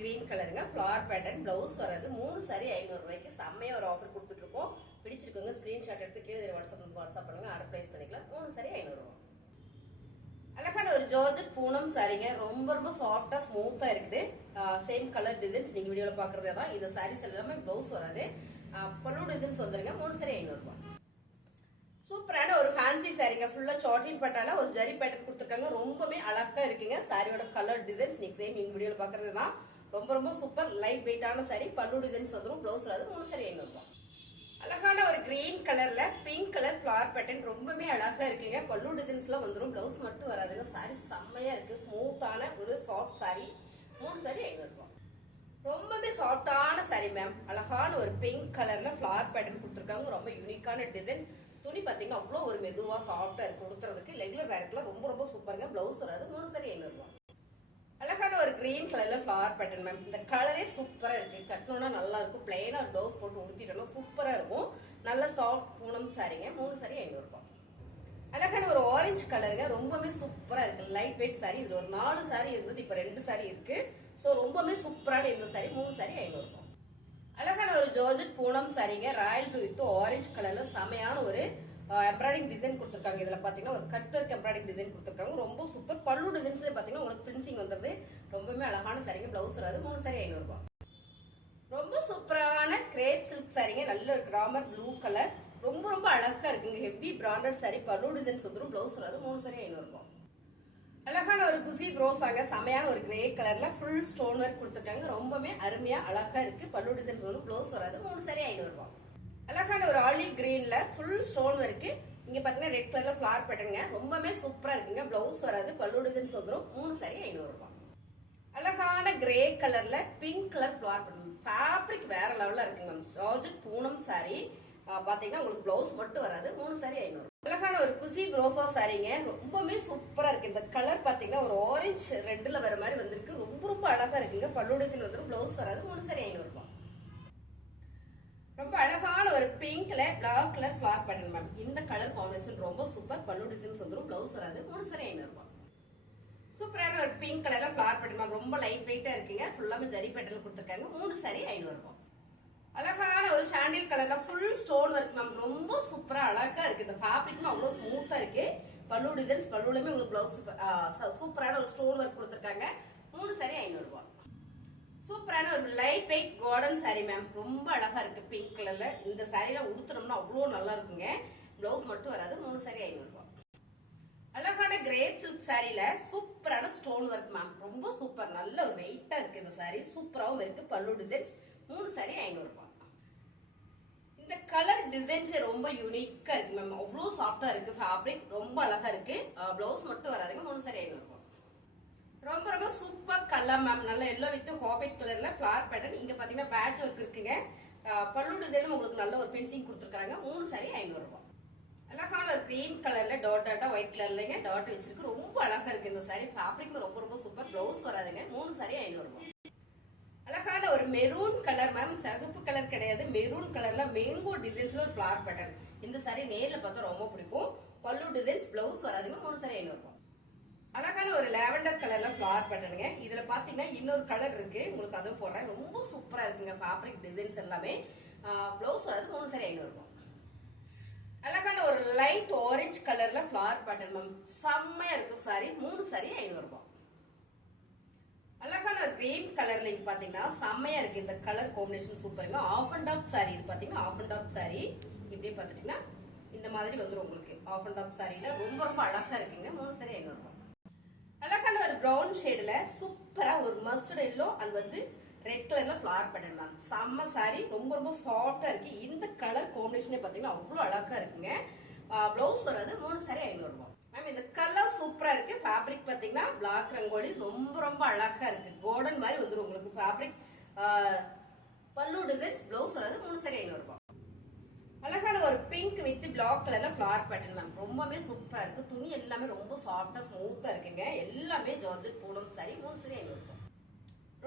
Green கலருங்க flower pattern blouse வராது 3 சாரி 500 ரூபாய்க்கு செம்மையா ஒரு ஆஃபர் கொடுத்துட்டு இருக்கோம். பிடிச்சிருக்கோங்க ஸ்கிரீன்ஷாட் எடுத்து கீழே வாட்ஸ்அப் பண்ணுங்க, ஆர்டர் பிளேஸ் பண்ணிக்கலாம். 3 சாரி 500 ரூபாய். அழகான ஒரு ஜார்ஜெட் பூனம் சாரிங்க, ரொம்ப ரொம்ப சாஃப்டா ஸ்மூத்தா இருக்குது. சேம் கலர் டிசைன்ஸ் நீங்க வீடியோல பாக்குறதே தான். இந்த சாரீஸ் எல்லாமே பிளவுஸ் வராது, பல்லு டிசைன்ஸ் வந்துருங்க. 3 சாரி 500 ரூபாய். சூப்பரான ஒரு ஃபேன்சி சாரிங்க, ஃபுல்லா சாட்லின் பட்டால ஒரு ஜரி பேட்டர்ன் கொடுத்துருக்காங்க. ரொம்பவே அழகா இருக்குங்க. சாரியோட கலர் டிசைன்ஸ் நீங்க சேம் இந்த வீடியோல பாக்குறது தான். ரொம்ப ரொம்ப சூப்பர் லைட் வெயிட்டான சாரி, பல்லு டிசைன்ஸ் வந்துரும், பிளவுஸ் வராது. 3 சாரி 500 ரூபாய். அழகான ஒரு கிரீன் கலர்ல பிங்க் கலர் ஃபிளவர் பேட்டர்ன் ரொம்பவே அழகா இருக்குங்க. பல்லு டிசைன்ஸ்லாம் வந்துரும், பிளவுஸ் மட்டும் வராதுங்க. சாரி செம்மையா இருக்கு, ஸ்மூத்தான ஒரு சாஃப்ட் சாரி. 3 சாரி 500 ரூபாய். ரொம்பவே சாஃப்டான சாரி மேம். அழகான ஒரு பிங்க் கலர்ல ஃபிளவர் பேட்டர்ன் கொடுத்துருக்காங்க. ரொம்ப யூனிக்கான டிசைன்ஸ். துணி பாத்தீங்கன்னா அவ்வளோ ஒரு மெதுவா சாஃப்டா இருக்கு கொடுத்துறதுக்கு. ரெகுலர் வேர்க்குலாம் ரொம்ப ரொம்ப சூப்பருங்க. பிளவுஸ் வராது. 3 சாரி 500 ரூபாய். அழகான ஒரு கிரீன் கலர்ல ஃபிளவர் பேட்டர்ன் மேம். இந்த கலரே சூப்பரா இருக்கு, கட்டணும்னா நல்லா இருக்கும். பிளைனா ஒரு ப்ளவுஸ் போட்டு உடுத்திட்டோம்னா சூப்பரா இருக்கும். நல்ல சாஃப்ட் பூனம் சாரிங்க. 3 சாரி 500 ரூபாய். அழகான ஒரு ஆரஞ்சு கலருங்க, ரொம்பவே சூப்பரா இருக்கு. Light weight sorry. இதுல ஒரு 4 சாரி இருந்தது, இப்ப 2 சாரி இருக்கு. சோ ரொம்பவே சூப்பரான இந்த சாரி. 3 சாரி 500 ரூபாய். அழகான ஒரு ஜார்ஜெட் பூனம் சாரிங்க, ராயல் ப்ளூ வித் ஆரஞ்சு கலர்ல செமையான ஒரு எம்ப்ராய்டிங் டிசைன் கொடுத்துருக்காங்க. இதுல பாத்தீங்கன்னா ஒரு கட் ஒர்க் எம்ப்ராய்டிங் டிசைன் கொடுத்துருக்காங்க. ரொம்ப சூப்பர். பல்லு டிசைன்ஸ்ல பாத்தீங்கன்னா உங்களுக்கு பிரின்சிங் வந்துருது. ரொம்பவே அழகான சாரிங்க. பிளவுஸ் வராது. 3 சாரி 500 ரூபாய். ரொம்ப சூப்பரான கிரேப் சில்க் சாரிங்க, நல்ல ஒரு கிராமர் ப்ளூ கலர். ரொம்ப ரொம்ப அழகா இருக்குங்க. ஹெவி பிராண்டட் சாரி, பல்லு டிசைன்ஸ் வந்துரும், பிளவுஸ் வராது. 3 சாரி 500 ரூபாய். அழகான ஒரு குசி ப்ரோஸாங்க, செமையான ஒரு கிரே கலர்ல ஃபுல் ஸ்டோன் ஒர்க் கொடுத்துருக்காங்க. ரொம்பவே அருமையா அழகா இருக்கு. பல்லு டிசைன்ஸ் வரும், பிளவுஸ் வராது. 3 சாரி 500 ரூபாய். அழகான ஒரு ஆலிவ் கிரீன்ல ஃபுல் ஸ்டோன் இருக்கு. இங்க பாத்தீங்கன்னா ரெட் கலர்ல ஃபிளவர் பேட்டர்ங்க, ரொம்பவே சூப்பரா இருக்குங்க. பிளவுஸ் வராது, பல்லு டிசைன்ஸ் வந்துரும். 3 சாரி 500 ரூபாய். அழகான கிரே கலர்ல pink colour flower pattern, fabric வேற லெவல்ல இருக்குங்க. ஜார்ஜெட் பூனம் சாரி பாத்தீங்கன்னா உங்களுக்கு பிளவுஸ் மட்டும் வராது. 3 சாரி 500. அழகான ஒரு குசி ப்ரோசா சாரிங்க, ரொம்பவே சூப்பரா இருக்கு. இந்த கலர் பாத்தீங்கன்னா ஒரு ஆரஞ்சு ரெட்ல வர மாதிரி வந்திருக்கு. ரொம்ப ரொம்ப அழகா இருக்குங்க. பல்லு டிசைன் வந்துரும், பிளவுஸ் வராது. 3 சாரி 500 ரூபாய். ரொம்ப அழகான ஒரு பிங்க்ல black colour flower pattern ma'am. இந்த கலர் காம்பினேஷன் ரொம்ப சூப்பர். பல்லு டிசைன்ஸ் வந்துரும், பிளவுஸ் வராது. 3 சாரி 500 ரூபாய். சூப்பரான ஒரு பிங்க் கலர்ல ஃபிளவர் பேட்டர்ன் மேம், ரொம்ப லைட் வெயிட்டா இருக்குங்க. ஃபுல்லாமே ஜரி பேட்டர்ன் கொடுத்துருக்காங்க. 3 சாரி 500 ரூபாய். அழகான ஒரு சாண்டில் கலர்ல ஃபுல் ஸ்டோன் ஒர்க் மேம், ரொம்ப சூப்பரா அழகா இருக்கு. இந்த ஃபேப்ரிக்கும் அவ்வளவு ஸ்மூத்தா இருக்கு. பல்லு டிசைன்ஸ், பல்லுலயுமே உங்களுக்கு பிளவுஸ் சூப்பரான ஒரு ஸ்டோன் ஒர்க் கொடுத்துருக்காங்க. 3 சாரி 500 ரூபாய். சூப்பரான ஒரு light weight garden sorry ma'am, ரொம்ப அழகா இருக்கு பிங்க் கலர்ல. இந்த சாரில உடுத்தணும்னா அவ்வளவு நல்லா இருக்குங்க. பிளவுஸ் மட்டும் வராது. 3 சாரி 500 ரூபாய். அழகான கிரேப் சில்க் சாரில சூப்பரான ஸ்டோன் ஒர்க் மேம், ரொம்ப சூப்பர். நல்ல ஒரு வெயிட்டா இருக்கு இந்த சாரி, சூப்பராவும் இருக்கு. பல்லு டிசைன்ஸ். 3 சாரி 500 ரூபாய். இந்த கலர் டிசைன்ஸ் ரொம்ப யூனிக்கா இருக்கு மேம், அவ்வளவு சாஃப்டா இருக்கு. ஃபேப்ரிக் ரொம்ப அழகா இருக்கு. பிளவுஸ் மட்டும் வராதுங்க. 3 சாரி 500 ரூபாய். ரொம்ப ரொம்ப சூப்பர் கலர் மேம், நல்ல எல்லோ வித் ஹாஃபைட் கலர்ல ஃபிளவர் பேட்டர்ன். இங்க பாத்தீங்கன்னா பேட்ச் ஒர்க் இருக்குங்க. பல்லு டிசைனும் உங்களுக்கு நல்ல ஒரு பென்சிங் கொடுத்துருக்காங்க. 3 சாரி 500 ரூபாய். அழகான ஒரு கிரீம் கலர்ல டாட் டாட்டா ஒயிட் கலர்லங்க டாட் வச்சிருக்கு. ரொம்ப அழகா இருக்கு இந்த சாரி. ஃபேப்ரிக் ரொம்ப ரொம்ப சூப்பர். பிளவுஸ் வராதுங்க. 3 சாரி 500 ரூபாய். அழகான ஒரு மெரூன் கலர் மேம், சகப்பு கலர் கிடையாது, மெரூன் கலர்ல மேங்கோ டிசைன்ஸ்ல ஒரு ஃபிளவர் பேட்டர்ன். இந்த சாரி நேர்ல பார்த்தா ரொம்ப பிடிக்கும். பல்லு டிசைன்ஸ், பிளவுஸ் வராதுங்க. 3 சாரி 500 ரூபாய். அழகான ஒரு லாவெண்டர் கலர்ல ஃபிளவர் பேட்டர்னுங்க. இதுல பாத்தீங்கன்னா இன்னொரு கலர் இருக்கு, உங்களுக்கு அதுவும் போடுறேன். ரொம்ப சூப்பரா இருக்குங்க ஃபேப்ரிக் டிசைன்ஸ் எல்லாமே. பிளவுஸ் வராது. 3 சாரி 500 ரூபாய். அழகான ஒரு லைட் ஆரஞ்சு கலர்ல ஃபிளவர் பேட்டர்ன் மேம், செம்மையா இருக்கும் சாரி. 3 சாரி 500 ரூபாய். அழகான ஒரு கிரீம் கலர்ல இங்க பாத்தீங்கன்னா செம்மையா இருக்கு. இந்த கலர் காம்பினேஷன் சூப்பருங்க. ஆஃப் அண்ட் ஆஃப் சாரி இது பாத்தீங்கன்னா ஆஃப் அண்ட் ஆஃப் சாரி. இப்படியே பாத்துட்டீங்கன்னா இந்த மாதிரி வந்துரும் உங்களுக்கு. ஆஃப் அண்ட் ஆஃப் சாரில ரொம்ப ரொம்ப அழகா இருக்குங்க. 3 சாரி 500 ரூபாய். அழகான ஒரு பிரவுன் ஷேட்ல சூப்பரா ஒரு மஸ்டர்ட் எல்லோ அண்ட் வந்து ரெட் கலர்ல ஃபிளவர் பேட்டர்ன் மேம், செம்ம சாரி. ரொம்ப ரொம்ப சாஃப்டா இருக்கு. இந்த கலர் காம்பினேஷனே பாத்தீங்கன்னா அவ்வளவு அழகா இருக்குங்க. பிளவுஸ் வராது. 3 சாரி 500 ரூபாய். மேம் இந்த கலர் சூப்பரா இருக்கு. ஃபேப்ரிக் பாத்தீங்கன்னா பிளாக் ரங்கோலி, ரொம்ப ரொம்ப அழகா இருக்கு. கோல்டன் மாதிரி வந்துரும் உங்களுக்கு ஃபேப்ரிக். பல்லு டிசைன்ஸ், பிளவுஸ் வராது. 3 சாரி 500 ரூபாய். அழகான ஒரு பிங்க் வித் பிளாக் கலர்ல ஃபிளவர் பேட்டர்ன் மேம், ரொம்பவே சூப்பரா இருக்கு. துணி எல்லாமே ரொம்ப சாஃப்டா ஸ்மூத்தா இருக்குங்க. எல்லாமே ஜார்ஜெட் பூனம் சாரி. 3 சாரி 500 ரூபாய்.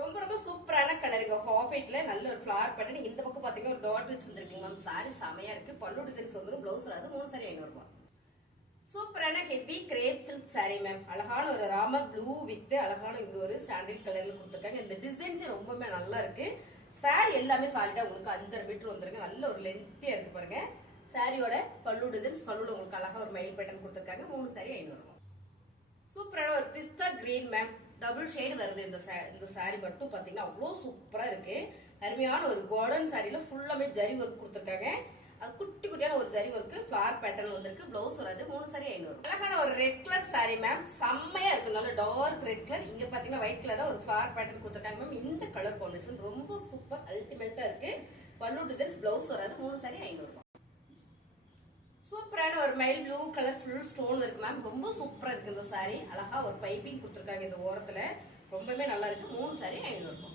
ரொம்ப ரொம்ப சூப்பரான கலருங்க. ஹாஃபைட்ல நல்ல ஒரு ஃபிளவர் பேட்டர்ன். இந்த பக்கம் பாத்தீங்கன்னா ஒரு டாட் வச்சு வந்திருக்குங்க மேம். சாரி செமையா இருக்கு. பல்லு டிசைன்ஸ் வந்துரும், பிளவுஸ் வராது. 3 சாரி 500 ரூபாய். சூப்பரான heavy grape silk saree ma'am. அழகான ஒரு ராம ப்ளூ வித் அழகான இந்த ஒரு சாண்டில் கலர்ல கொடுத்துருக்காங்க. இந்த டிசைன்ஸே ரொம்பவே நல்லா இருக்கு. saree எல்லாமே சாலிடா உங்களுக்கு 5.5 மீட்டர் வந்துருங்க. நல்ல ஒரு லென்த்தியா இருக்கு பாருங்க. சாரியோட பல்லு டிசைன்ஸ், பல்லுல உங்களுக்கு அழகா ஒரு மயில் பேட்டர்ன் கொடுத்துருக்காங்க. 3 saree 500. சூப்பரான ஒரு பிஸ்தா கிரீன் மேம். டபுள் ஷேடு வருது இந்த saree மட்டும் பாத்தீங்கன்னா அவ்வளோ சூப்பரா இருக்கு. அருமையான ஒரு கோல்டன் சாரியில ஃபுல்லாமே ஜரி ஒர்க் கொடுத்துருக்காங்க. குட்டி குட்டியான ஒரு ஜரி ஒர்க் ஃபிளார் பேட்டர்ன் வந்திருக்கு. பிளவுஸ் வராது. 3 saree 500. அழகான ஒரு ரெட் கலர் saree மேம். செம்மையா இருக்கு. நல்ல டார்க் ரெட் கலர். இங்க பாத்தீங்கன்னா ஒயிட் கலரா ஒரு ஃபிளார் பேட்டர்ன் கொடுத்துருக்காங்க மேம். இந்த கலர் காம்பினேஷன் ரொம்ப சூப்பர் அல்டிமேட்டா இருக்கு. பல்லு டிசைன்ஸ், பிளவுஸ் வராது. 3 saree 500. சூப்பரான ஒரு mile blue colour full stone இருக்கு மேம். ரொம்ப சூப்பரா இருக்கு இந்த saree. அழகா ஒரு பைப்பிங் கொடுத்துருக்காங்க இந்த ஓரத்துல. ரொம்பவே நல்லா இருக்கு. 3 saree 500.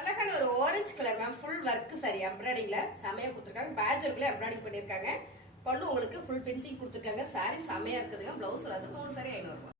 அழகான ஒரு orange colour ma'am. Full work saree எம்ப்ராய்டிங்ல செமையா கொடுத்துருக்காங்க. பேஜர்க்குள்ள எம்ப்ராய்டிங் பண்ணிருக்காங்க. பல்லு உங்களுக்கு ஃபுல் பின்சிங் கொடுத்துருக்காங்க. saree செமையா இருக்குதுங்க. பிளவுஸ் வராது. 3 saree 500.